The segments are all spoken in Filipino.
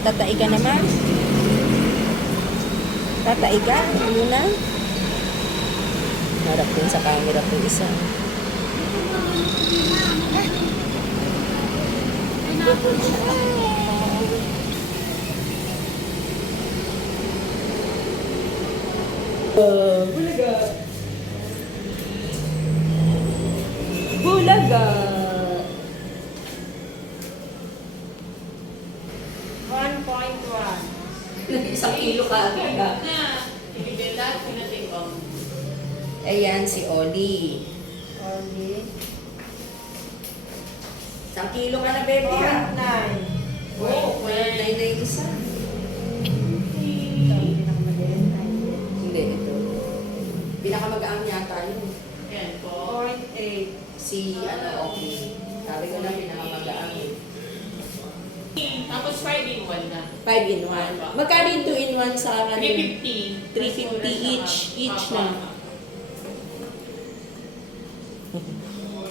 Tatai ka naman. Tatai ka? Ano na? Harap din sa camera po isa. Bulaga. Bulaga. 1.1. Isang kilo ka agad. Ayan si Oli. Oli. Isang kilo ka na, baby, ha? 0.9. Oo, 0.9 na yung isa. Hindi, ito. Pinakamagaang yata yun. Yan po. 0.8. Si, okay. Sabi ko na pinakamagaang. Tapos 5 in 1 na. 5 in 1. Magkano yung 2 in 1 sa kanila? 350. 350 each na.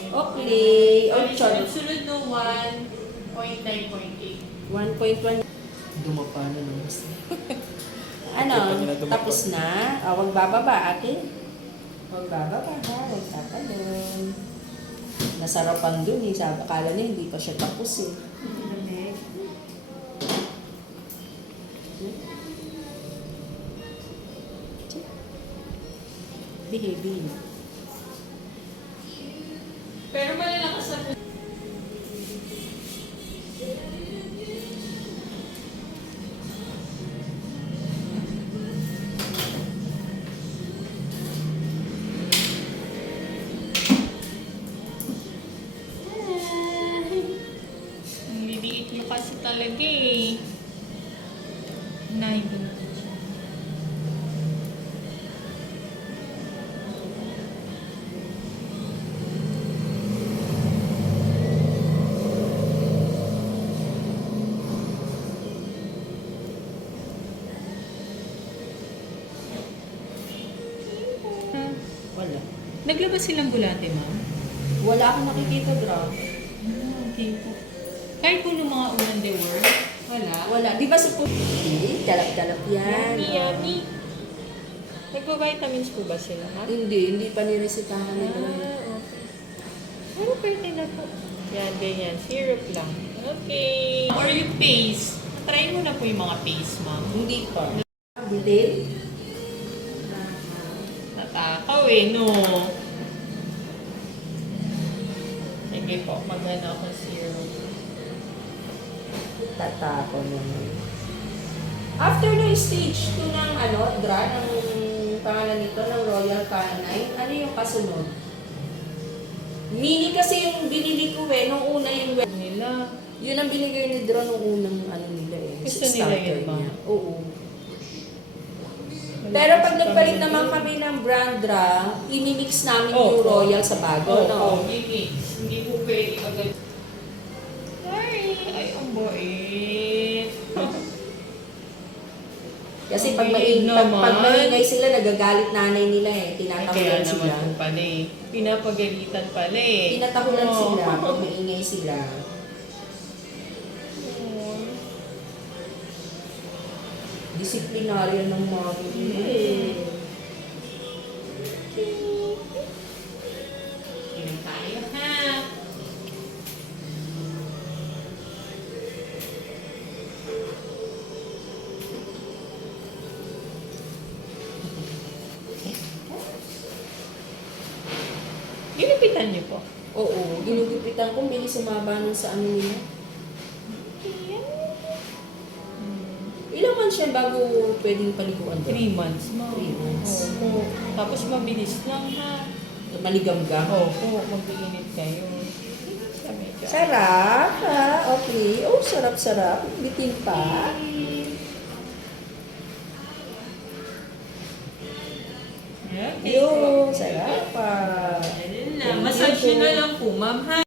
Okay. Oh, sorry. Sunod no 1.9.8. 1.1. Dumapa na naman. Ano? Tapos na? Huwag bababa, ate. Huwag bababa, ha? Huwag tatalon. Nasarapan dun eh. Sabi, akala niya hindi pa siya tapos eh. Behave. Pero malalakas na po. Ang liliit nyo kasi talaga eh. Nine. Wala. Naglabas silang bulate, ma'am? Wala akong nakikita, bro. Okay po. Kahit po nung mga unang they were, wala. Wala. Di ba sa hindi? Kalap-kalap yan. Yummy, yummy. Nagpa-vitamins po ba sila, ha? Hindi pa niresitahan nila. Okay. Pero pwede na po. Yan, ganyan. Syrup lang. Okay. Or yung paste. Try mo na po yung mga paste, ma'am. Hindi pa. Detail? Natakaw eh, no? Sige po, magana ako syrup. Tatako naman. After ng stage 2 ng ng pangalan nito, ng Royal Canine, ano yung kasunod? Mini kasi yung binili ko nung una yung Nila. yun ang binigay ni Dra nung unang nila eh. Gusto nila starter yun ba? niya. Oo. Pero pag nagpalit naman kami ng brand Dra, imimix namin yung Royal sa bago, no? Mimix. Hindi po pwede agad. Sorry. Ay, ang bait. Kasi pag Maliit naman. maingay sila, nagagalit nanay nila eh. Tinatahulan Kaya sila. naman po pala eh. Pinapagalitan pala eh. Tinatahulan Oo. sila pag maingay sila. Disiplinaryo ng mga Inom tayo ha. Ginupitan niyo po. Oo, ginugupitan ko, bilis sumaba nun sa ano nila. Ilang months siya bago pwedeng paliguan doon? 3 months, ma'am. 3 months. Opo. Tapos mabilis lang ha. Maligam-gam. Opo, mag-iinit kayo. Sabi ka. Sarap, ha? Okay. Oh, sarap-sarap. Bitin pa. Okay. Yo, sarap pa. Ayun na. Massage nyo na lang po, ma'am ha.